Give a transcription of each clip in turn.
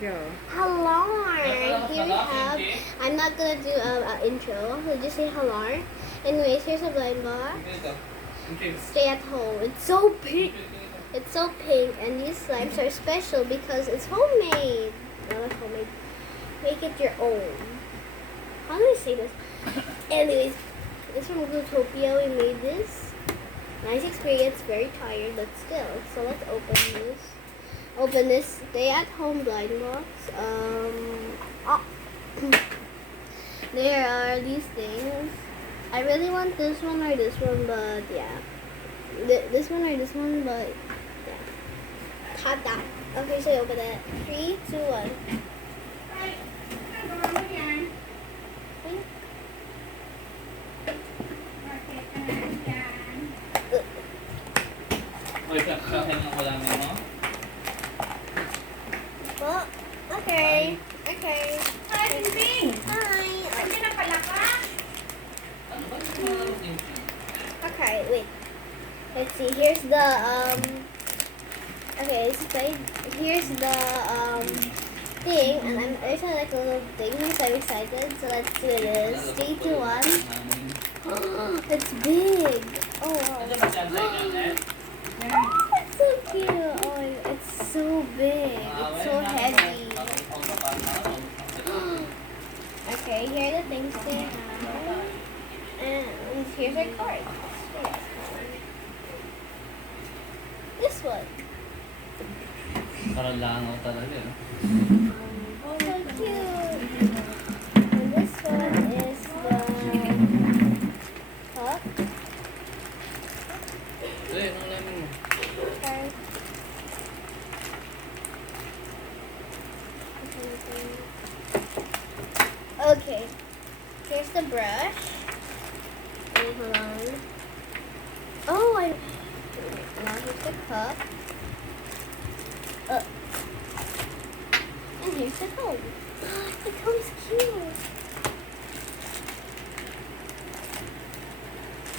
Yeah. Hello. Here we have. I'm not gonna do an intro. We'll just say hello. Anyways, here's a blind box. Stay at home. It's so pink. It's so pink, and these slimes are special because it's homemade. No, not homemade. Make it your own. How do I say this? Anyways, it's from Gootopia. We made this. Nice experience. Very tired, but still. So let's open this. Open this Stay at Home blind box. There are these things. I really want this one or this one, but yeah. This one or this one, but yeah. Tada. Okay, so open it. 3, 2, 1. Well, okay. Okay. Hi, Pimping! Hi. Hindi na pala ka? Okay, wait. Let's see. Here's the okay, here's the thing, and there's like a little thing, so I'm excited. So let's do this. 3, 2, 1. It's big. Oh wow. Oh, it's so cute. Oh, it's so big. It's so heavy. Okay, here are the things they have. And here's our card. This one. Parang langaw talaga. Oh, so cute. And this one is the cup. Anong lamin mo? Okay. Okay. Here's the brush. Wait, hold on. Oh, now here's the cup. And here's the comb. The comb's cute.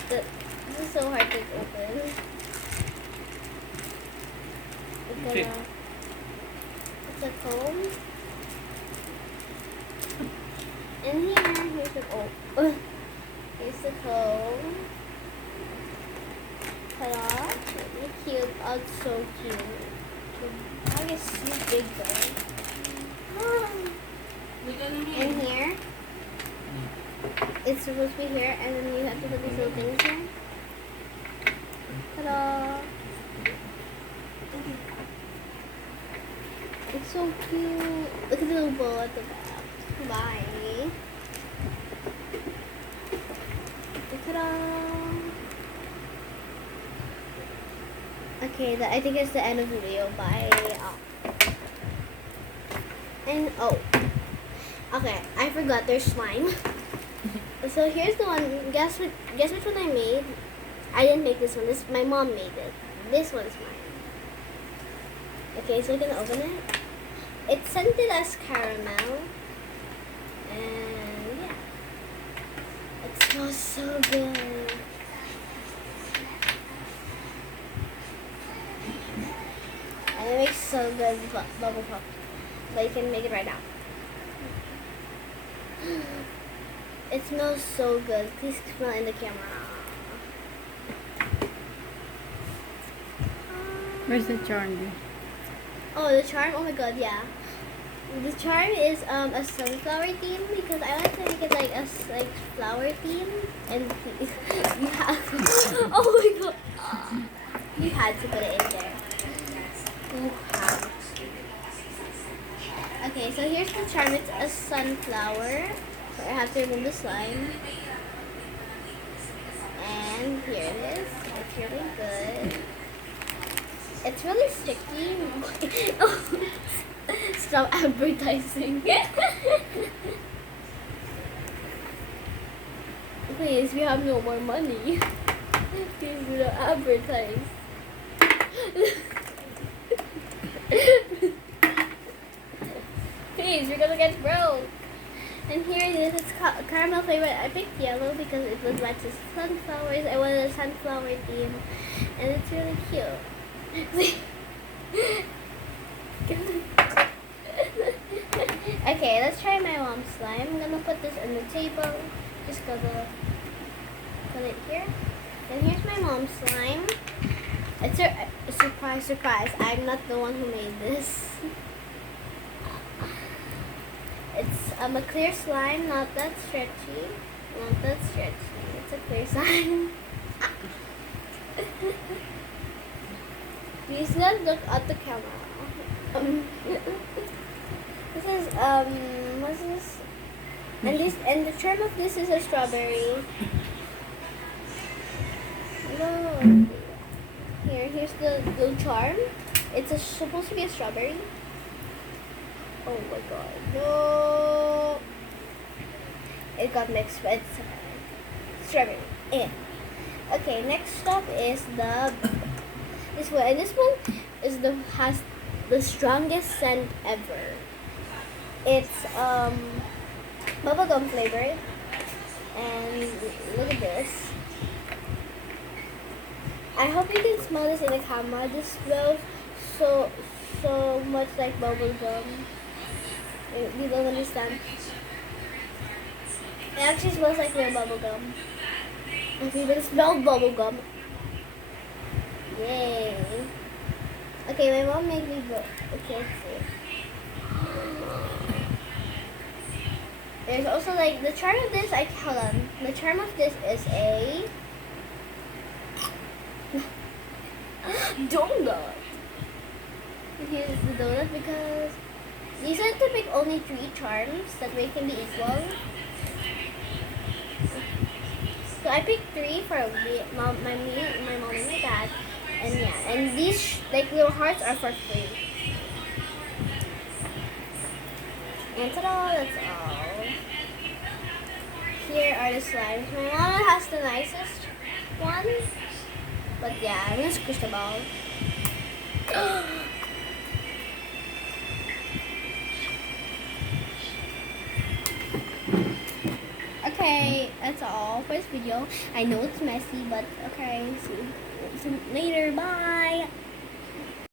This is so hard to open. It's a comb. And here's the here's the comb. Ta-da! Really cute. Oh, it's so cute. The bag is so big though. And here, it's supposed to be here, and then you have to put these little things here. Ta-da! It's so cute. Look at the little bow at the back. Bye. Ta-da! Okay, I think it's the end of the video. Bye. And okay, I forgot there's slime. So here's the one. Guess which one I made? I didn't make this one. My mom made it. This one's mine. Okay, so we're gonna open it. It's scented as caramel, and yeah, it smells so good. And it makes so good bubble pop. But you can make it right now. It smells so good. Please smell in the camera. Where's the charm? Oh, the charm? Oh my god, yeah. The charm is a sunflower theme because I want to make it like a flower theme, and you have oh my god, you had to put it in there. Wow. Okay, so here's the charm. It's a sunflower. So I have to remove the slime. And here it is. It's really good. It's really sticky. Stop advertising. Please, we have no more money. Please do not advertise. Please, you're gonna get broke. And here it is. It's caramel flavor. I picked yellow because it was matches sunflowers. I wanted a sunflower theme, and it's really cute. Okay, let's try my mom's slime. I'm gonna put this on the table. Just gonna put it here. And here's my mom's slime. It's a surprise, surprise. I'm not the one who made this. It's a clear slime, not that stretchy. Not that stretchy. It's a clear slime. Please not look at the camera. This is what's this? And the term of this is a strawberry. No. Here's the charm. Supposed to be a strawberry. Oh my god, no! It got mixed, but it's strawberry. Yeah. Okay, next up is this one, and this one has the strongest scent ever. It's bubblegum flavored, and look at this. I hope you can smell this in the camera. This smells so much like bubblegum. You don't understand. It actually smells like real bubblegum. If you even smell bubblegum. Yay. Okay, my mom made me go. Okay, let's see. There's also like the charm of this, hold on. The charm of this is a donut. And here's the donut because you said to pick only 3 charms, that way it can be equal. So I picked 3 for my mom and my dad. And yeah, and these like little hearts are for free. And ta-da, that's all. Here are the slimes. My mom has the nicest one. But yeah, I'm gonna squish the ball. Okay, that's all for this video. I know it's messy, but okay, see you later. Bye.